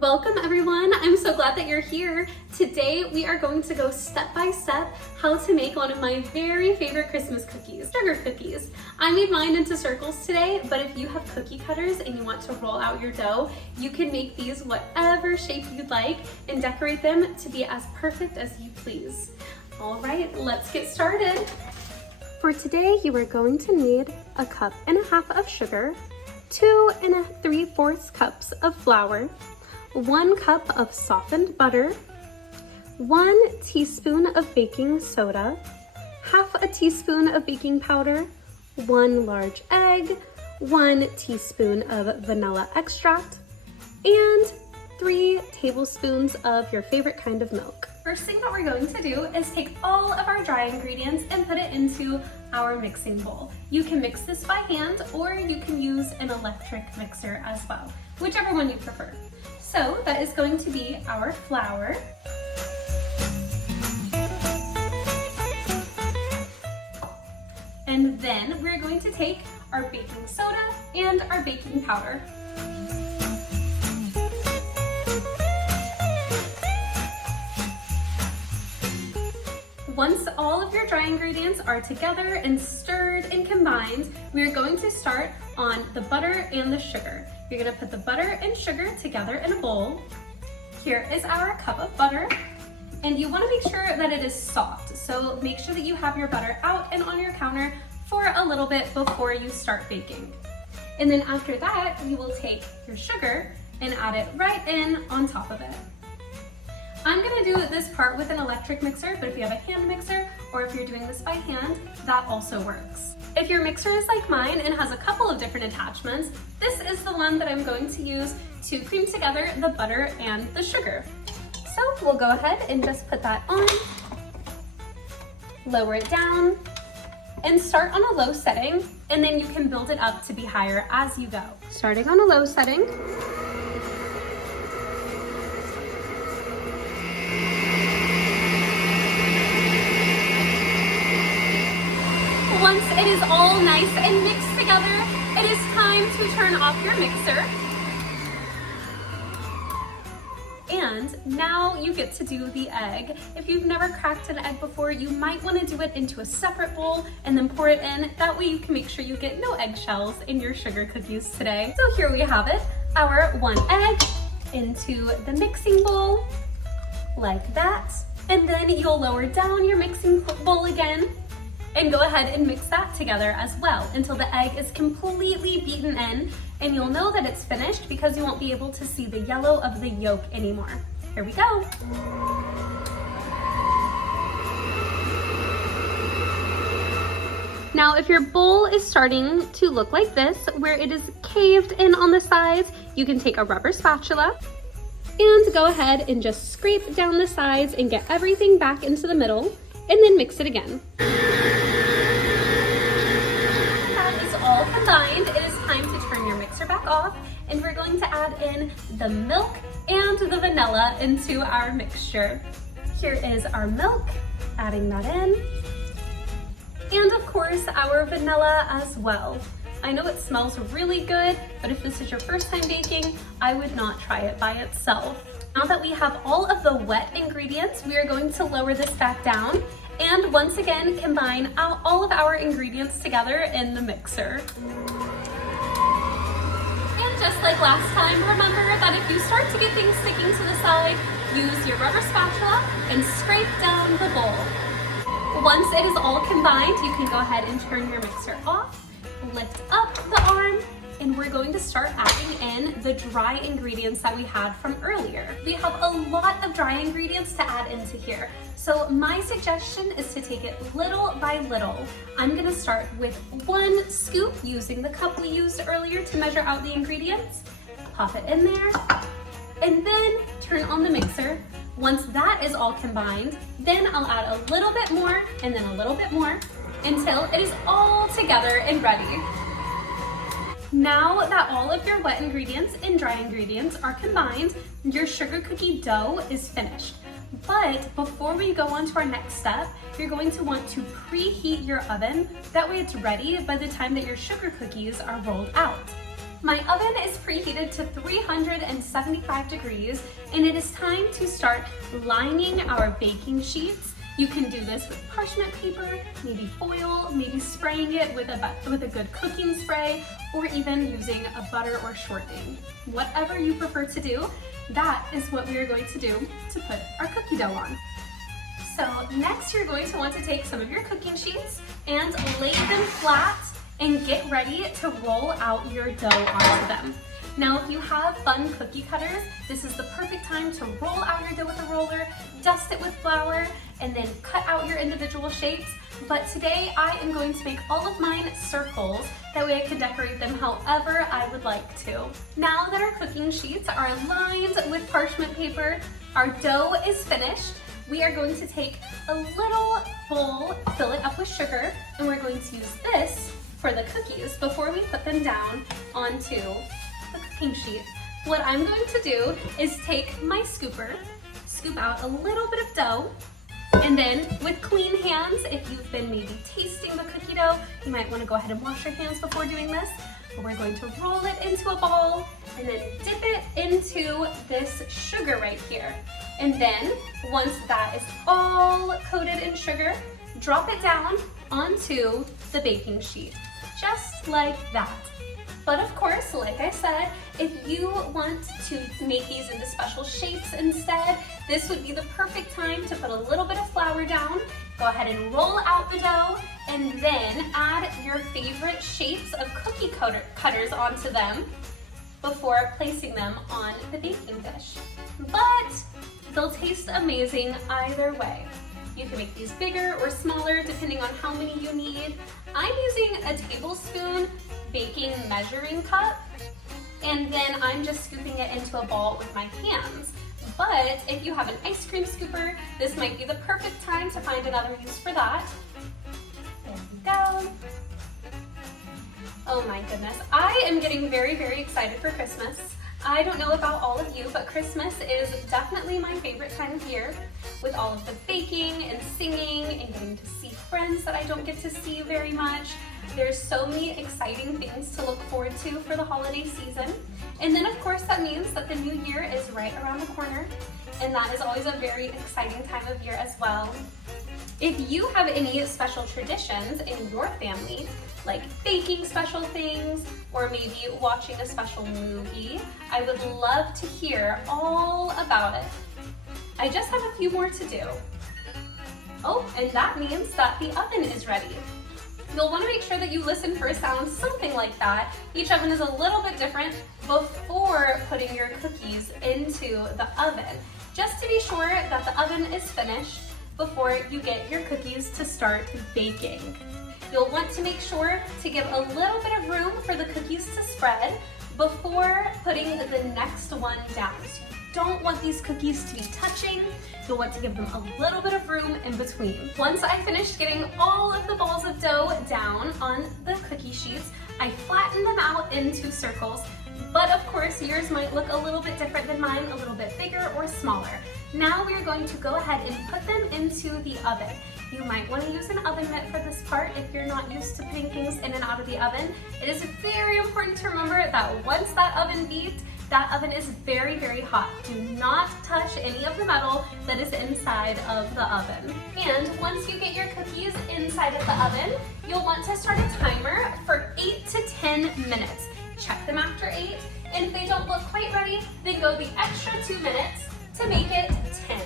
Welcome everyone, I'm so glad that you're here. Today we are going to go step by step how to make one of my very favorite Christmas cookies, sugar cookies. I made mine into circles today, but if you have cookie cutters and you want to roll out your dough, you can make these whatever shape you'd like and decorate them to be as perfect as you please. All right, let's get started. For today, you are going to need 1.5 cups of sugar, 2 3/4 cups of flour, 1 cup of softened butter, 1 teaspoon of baking soda, 1/2 teaspoon of baking powder, 1 large egg, 1 teaspoon of vanilla extract, and 3 tablespoons of your favorite kind of milk. First thing that we're going to do is take all of our dry ingredients and put it into our mixing bowl. You can mix this by hand or you can use an electric mixer as well, whichever one you prefer. So that is going to be our flour. And then we're going to take our baking soda and our baking powder. Once all of your dry ingredients are together and stirred and combined, we're going to start on the butter and the sugar. You're gonna put the butter and sugar together in a bowl. Here is our cup of butter, and you wanna make sure that it is soft. So make sure that you have your butter out and on your counter for a little bit before you start baking. And then after that, you will take your sugar and add it right in on top of it. I'm gonna do this part with an electric mixer, but if you have a hand mixer or if you're doing this by hand, that also works. If your mixer is like mine and has a couple of different attachments, this is the one that I'm going to use to cream together the butter and the sugar. So we'll go ahead and just put that on, lower it down, and start on a low setting, and then you can build it up to be higher as you go. Starting on a low setting. Once it is all nice and mixed together, it is time to turn off your mixer. And now you get to do the egg. If you've never cracked an egg before, you might want to do it into a separate bowl and then pour it in. That way you can make sure you get no eggshells in your sugar cookies today. So here we have it, our 1 egg into the mixing bowl, like that. And then you'll lower down your mixing bowl again, and go ahead and mix that together as well until the egg is completely beaten in, and you'll know that it's finished because you won't be able to see the yellow of the yolk anymore. Here we go. Now, if your bowl is starting to look like this, where it is caved in on the sides, you can take a rubber spatula and go ahead and just scrape down the sides and get everything back into the middle, and then mix it again. All combined, it is time to turn your mixer back off, and we're going to add in the milk and the vanilla into our mixture. Here is our milk, adding that in, and of course our vanilla as well. I know it smells really good, but if this is your first time baking, I would not try it by itself. Now that we have all of the wet ingredients, we are going to lower this back down and once again combine all of our ingredients together in the mixer. And just like last time, remember that if you start to get things sticking to the side, use your rubber spatula and scrape down the bowl. Once it is all combined, you can go ahead and turn your mixer off, lift up the arm, and we're going to start adding in the dry ingredients that we had from earlier. We have a lot of dry ingredients to add into here. So my suggestion is to take it little by little. I'm gonna start with 1 scoop using the cup we used earlier to measure out the ingredients. Pop it in there, and then turn on the mixer. Once that is all combined, then I'll add a little bit more and then a little bit more until it is all together and ready. Now that all of your wet ingredients and dry ingredients are combined, your sugar cookie dough is finished. But before we go on to our next step, you're going to want to preheat your oven. That way it's ready by the time that your sugar cookies are rolled out. My oven is preheated to 375 degrees, and it is time to start lining our baking sheets. You can do this with parchment paper, maybe foil, maybe spraying it with a good cooking spray, or even using a butter or shortening. Whatever you prefer to do, that is what we are going to do to put our cookie dough on. So next you're going to want to take some of your cooking sheets and lay them flat and get ready to roll out your dough onto them. Now, if you have fun cookie cutters, this is the perfect time to roll out your dough with a roller, dust it with flour, and then cut out your individual shapes. But today I am going to make all of mine circles, that way I can decorate them however I would like to. Now that our cooking sheets are lined with parchment paper, our dough is finished. We are going to take a little bowl, fill it up with sugar, and we're going to use this for the cookies before we put them down onto the cooking sheet. What I'm going to do is take my scooper, scoop out a little bit of dough, and then with clean hands, if you've been maybe tasting the cookie dough, you might want to go ahead and wash your hands before doing this. But we're going to roll it into a ball and then dip it into this sugar right here. And then once that is all coated in sugar, drop it down onto the baking sheet, just like that. But of course, like I said, if you want to make these into special shapes instead, this would be the perfect time to put a little bit of flour down, go ahead and roll out the dough, and then add your favorite shapes of cookie cutters onto them before placing them on the baking dish. But they'll taste amazing either way. You can make these bigger or smaller depending on how many you need. I'm using a tablespoon baking measuring cup, and then I'm just scooping it into a ball with my hands. But if you have an ice cream scooper, this might be the perfect time to find another use for that. There we go. Oh my goodness, I am getting very, very excited for Christmas. I don't know about all of you, but Christmas is definitely my favorite time of year, with all of the baking and singing and getting to see friends that I don't get to see very much. There's so many exciting things to look forward to for the holiday season. And then of course that means that the new year is right around the corner, and that is always a very exciting time of year as well. If you have any special traditions in your family, like baking special things, or maybe watching a special movie, I would love to hear all about it. I just have a few more to do. Oh, and that means that the oven is ready. You'll want to make sure that you listen for a sound something like that. Each oven is a little bit different before putting your cookies into the oven, just to be sure that the oven is finished before you get your cookies to start baking. You'll want to make sure to give a little bit of room for the cookies to spread before putting the next one down. So you don't want these cookies to be touching. You'll want to give them a little bit of room in between. Once I finished getting all of the balls of dough down on the cookie sheets, I flattened them out into circles. But of course, yours might look a little bit different than mine, a little bit bigger or smaller. Now we're going to go ahead and put them into the oven. You might want to use an oven mitt for this part if you're not used to putting things in and out of the oven. It is very important to remember that once that oven beeps, that oven is very, very hot. Do not touch any of the metal that is inside of the oven. And once you get your cookies inside of the oven, you'll want to start a timer for 8 to 10 minutes. Check them after 8, and if they don't look quite ready, then go the extra 2 minutes to make it 10.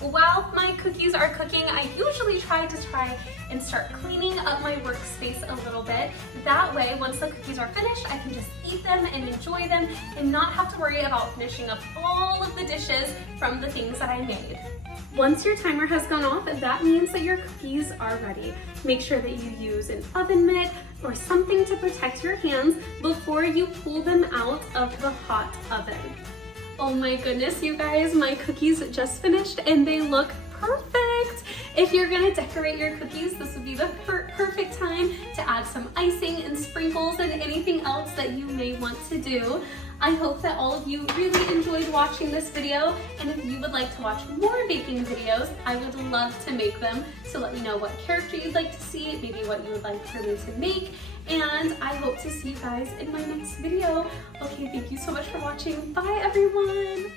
While my cookies are cooking, I usually try and start cleaning up my workspace a little bit. That way, once the cookies are finished, I can just eat them and enjoy them and not have to worry about finishing up all of the dishes from the things that I made. Once your timer has gone off, that means that your cookies are ready. Make sure that you use an oven mitt or something to protect your hands before you pull them out of the hot oven. Oh my goodness, you guys, my cookies just finished and they look perfect. If you're gonna decorate your cookies, this would be the perfect time to add some icing and sprinkles and anything else that you may want to do. I hope that all of you really enjoyed watching this video, and if you would like to watch more baking videos, I would love to make them. So let me know what character you'd like to see, maybe what you would like for me to make, and I hope to see you guys in my next video. Okay, thank you so much for watching. Bye everyone!